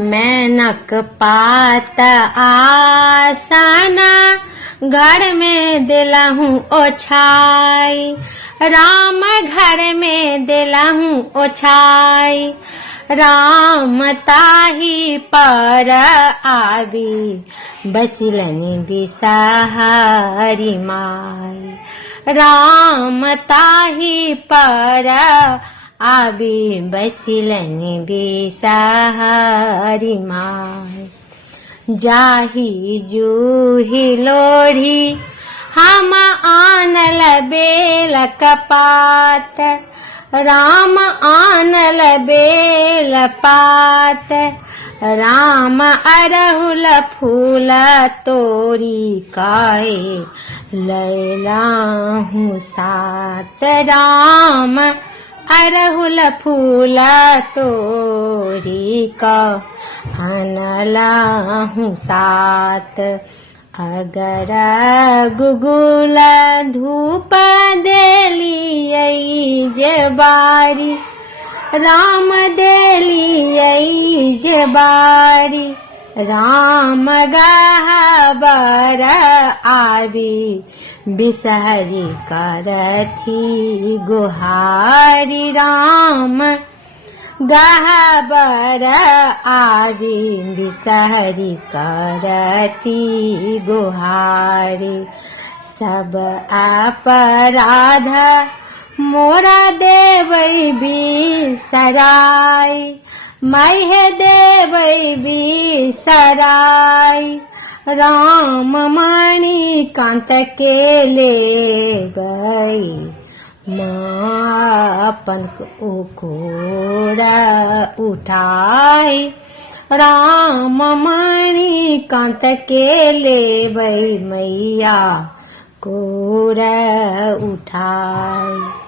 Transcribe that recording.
मेनक पात आसना घर में दिलहूँ ओछाई। राम घर में दिलहूँ ओछाई। राम ताही पर आवी बसिलनि बिसहरी माई। राम ताही पर आवी बसिलनि बिसहरी माई। जाही जूही लोढ़ी हम आनल बेल कपात। राम आनल बेल पात। राम अरहुल फूल तोरी काए लैलाहूँ सात। राम अरहुल फूल तोरी का हनलाहूँ सात। अगर गुगुल धूप देलियै जे बारी। राम देलियै जे बारी। राम गहबर आवी बिसहरी करथी गुहारी। राम गहबर आवी बिसहरी करती गुहारी। सब अपराध मोरा देवै बिसराई। मैं देवै बिसराई। राम मणि कांत के लेबै माँ अपन कोरा उठाई। राम मणि कांत के लेबै मैया कोरा उठाई।